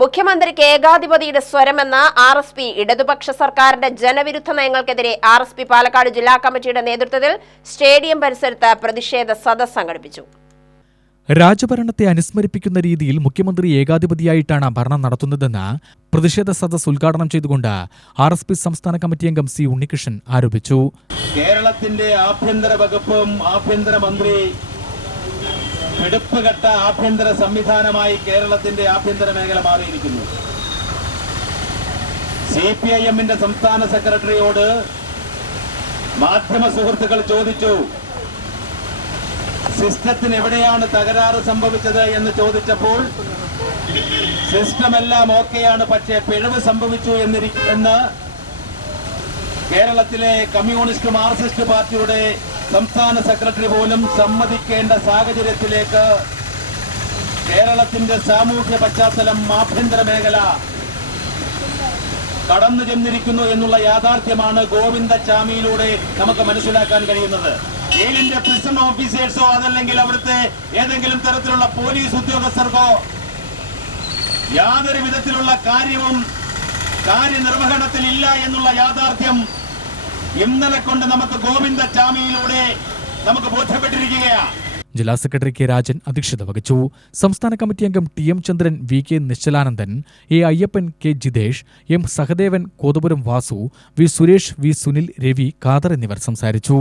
മുഖ്യമന്ത്രിക്ക് ഏകാധിപതിയുടെ സ്വരമെന്ന RSP ഇടതുപക്ഷ സർക്കാരിന്റെ ജനവിരുദ്ധ നയങ്ങൾക്കെതിരെ RSP പാലക്കാട് ജില്ലാ കമ്മിറ്റിയുടെ നേതൃത്വത്തിൽ സ്റ്റേഡിയം പരിസരത്ത് പ്രതിഷേധ സദസ്സ് സംഘടിപ്പിച്ചു. രാജഭരണത്തെ അനുസ്മരിപ്പിക്കുന്ന രീതിയിൽ മുഖ്യമന്ത്രി ഏകാധിപതിയായിട്ടാണ് ഭരണം നടത്തുന്നതെന്ന് പ്രതിഷേധ സദസ്സ് ഉദ്ഘാടനം ചെയ്തുകൊണ്ട് RSP സംസ്ഥാന കമ്മിറ്റി അംഗം C. ഉണ്ണികൃഷ്ണൻ ആരോപിച്ചു. കേരളത്തിന്റെ ആഭ്യന്തര വകുപ്പും ആഭ്യന്തരമന്ത്രി പിടിപ്പുകെട്ട ആഭ്യന്തര സംവിധാനമായി കേരളത്തിന്റെ ആഭ്യന്തര മേഖല മാറിയിരിക്കുന്നു. CPIM-ന്റെ സംസ്ഥാന സെക്രട്ടറിയോട് മാധ്യമ സുഹൃത്തുക്കൾ ചോദിച്ചു, സിസ്റ്റത്തിന് എവിടെയാണ് തകരാറ് സംഭവിച്ചത് എന്ന് ചോദിച്ചപ്പോൾ സിസ്റ്റമെല്ലാം ഓക്കെയാണ്, പക്ഷേ പിഴവ് സംഭവിച്ചു എന്ന് കേരളത്തിലെ കമ്മ്യൂണിസ്റ്റ് മാർക്സിസ്റ്റ് പാർട്ടിയുടെ സംസ്ഥാന സെക്രട്ടറി പോലും സമ്മതിക്കേണ്ട സാഹചര്യത്തിലേക്ക് കേരളത്തിന്റെ സാമൂഹ്യ പശ്ചാത്തലം ആഭ്യന്തര മേഖല കടന്നു ചെന്നിരിക്കുന്നു എന്നുള്ള യാഥാർത്ഥ്യമാണ് ഗോവിന്ദച്ചാമിയിലൂടെ നമുക്ക് മനസ്സിലാക്കാൻ കഴിയുന്നത്. ജയിലിന്റെ പ്രിസൺ ഓഫീസേഴ്സോ അതല്ലെങ്കിൽ അവിടുത്തെ ഏതെങ്കിലും തരത്തിലുള്ള പോലീസ് ഉദ്യോഗസ്ഥർക്കോ യാതൊരു വിധത്തിലുള്ള കാര്യനിർവഹണത്തിൽ ഇല്ല എന്നുള്ള യാഥാർത്ഥ്യം ഇന്നലെ കൊണ്ട് നമുക്ക് ഗോവിന്ദച്ചാമിയിലൂടെ നമുക്ക് ബോധ്യപ്പെട്ടിരിക്കുകയാണ്. ജില്ലാ സെക്രട്ടറി K. രാജൻ അധ്യക്ഷത വഹിച്ചു. സംസ്ഥാന കമ്മിറ്റി അംഗം TM Chandran, VK Nischalanandan, A. Ayyappan, K. Jithesh, M. Sahadevan, Kothapuram Vasu, V. Suresh, V. Sunil, Ravi, Khader എന്നിവർ സംസാരിച്ചു.